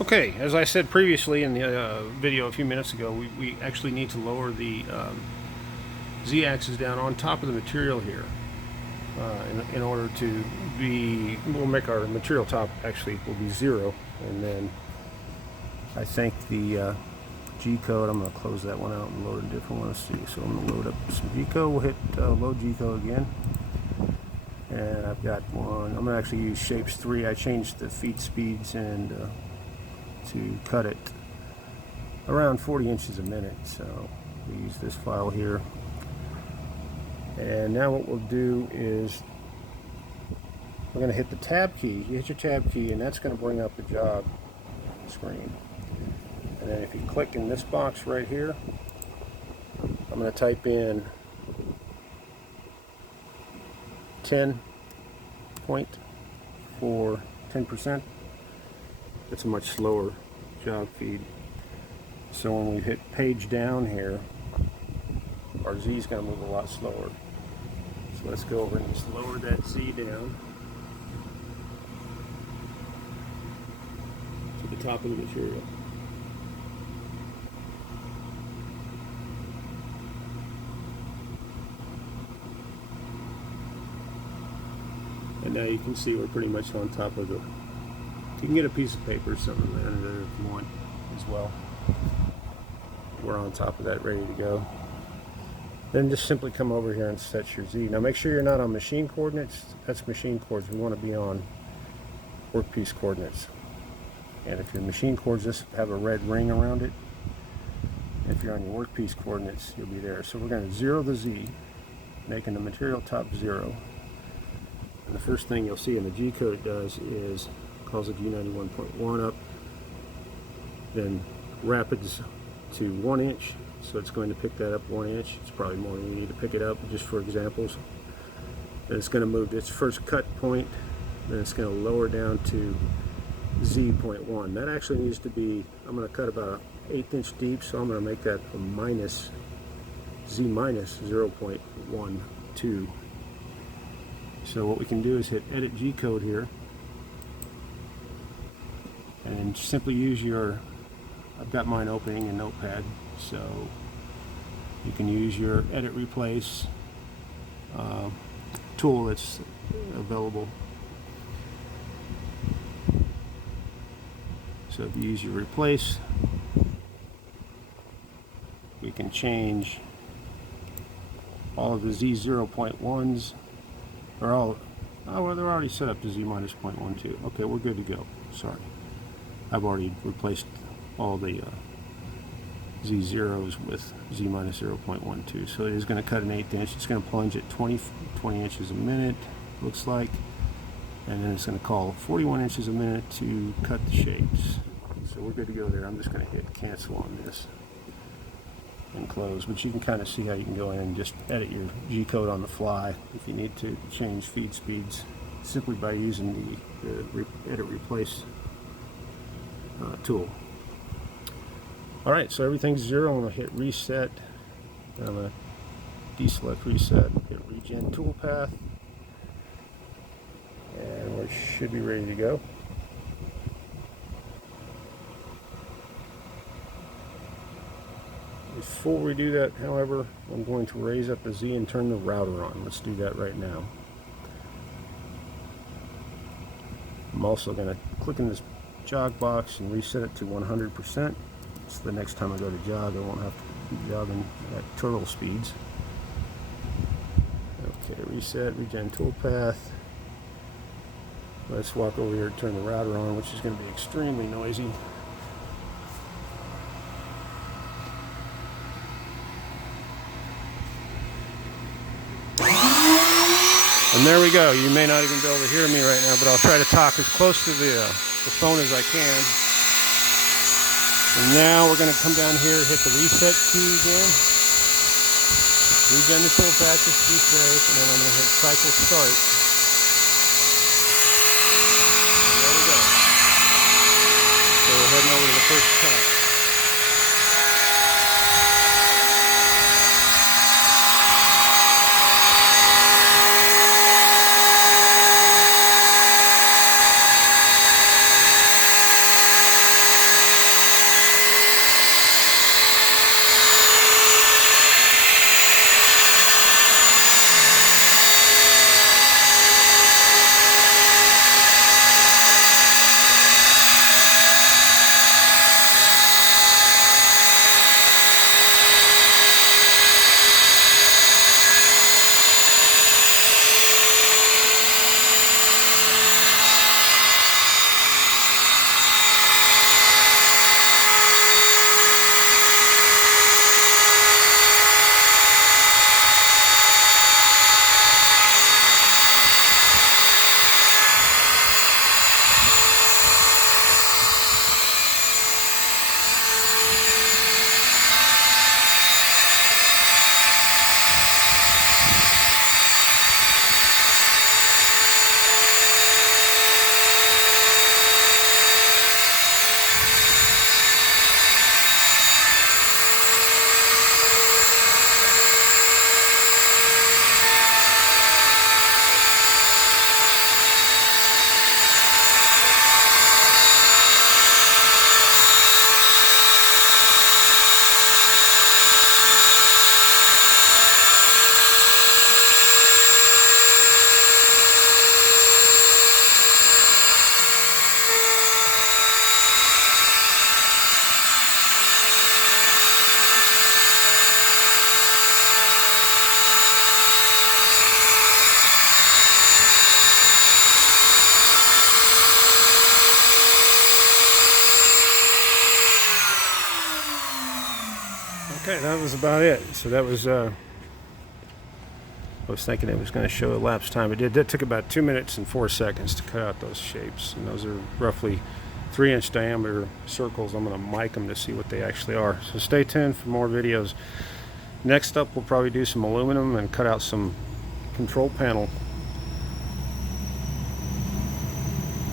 Okay, as I said previously in the video a few minutes ago, we actually need to lower the z-axis down on top of the material here in order to be, we'll make our material top actually will be 0, and then I think the G-code, I'm going to close that one out and load a different one. Let's see, so I'm going to load up some G-code, we'll hit load G-code again. And I've got one, I'm going to actually use shapes 3. I changed the feed speeds and to cut it around 40 inches a minute. So we use this file here. And now what we'll do is we're going to hit the tab key. You hit your tab key and that's going to bring up the job screen. And then if you click in this box right here, I'm going to type in 10 point for 10%. It's a much slower job feed. So when we hit page down here, our Z is going to move a lot slower. So let's go over and just lower that Z down to the top of the material. And now you can see we're pretty much on top of the, you can get a piece of paper or something under there if you want as well. We're on top of that, ready to go. Then just simply come over here and set your Z. Now make sure you're not on machine coordinates. That's machine coordinates. We want to be on workpiece coordinates. And if your machine coordinates have a red ring around it, if you're on your workpiece coordinates, you'll be there. So we're going to 0 the Z, making the material top 0. And the first thing you'll see in the G-code it does is calls it G91.1 up, then rapids to 1 inch, so it's going to pick that up 1 inch. It's probably more than we need to pick it up just for examples. Then it's going to move to its first cut point, then it's going to lower down to Z.1. That actually needs to be, I'm going to cut about an 1/8 inch deep, so I'm going to make that a minus Z minus 0.12. So what we can do is hit edit G-code here and simply use your, I've got mine opening in Notepad, so you can use your edit replace tool that's available. So if you use your replace, we can change all of the Z0.1s. They're all, oh, well, they're already set up to Z minus 0.12. Okay, we're good to go. Sorry. I've already replaced all the Z zeros with Z minus 0.12. So it is going to cut an 1/8 inch. It's going to plunge at 20 inches a minute, looks like. And then it's going to call 41 inches a minute to cut the shapes. So we're good to go there. I'm just going to hit cancel on this and close, but you can kind of see how you can go in and just edit your G-code on the fly if you need to change feed speeds simply by using the edit replace tool. Alright, so everything's 0. I'm going to hit reset. I'm going to deselect reset, hit regen toolpath, and we should be ready to go. Before we do that, however, I'm going to raise up the Z and turn the router on. Let's do that right now. I'm also going to click in this jog box and reset it to 100%. So the next time I go to jog, I won't have to keep jogging at turtle speeds. Okay, reset, regen toolpath. Let's walk over here and turn the router on, which is going to be extremely noisy. And there we go. You may not even be able to hear me right now, but I'll try to talk as close to the phone as I can. And now we're going to come down here, hit the reset key again. Regen the toolpath just to be safe, and then I'm going to hit cycle start. And there we go. So we're heading over to the first cut. Okay, that was about it. So that was, I was thinking it was going to show elapsed time. It did. That took about 2 minutes and 4 seconds to cut out those shapes. And those are roughly 3-inch diameter circles. I'm going to mic them to see what they actually are. So stay tuned for more videos. Next up, we'll probably do some aluminum and cut out some control panel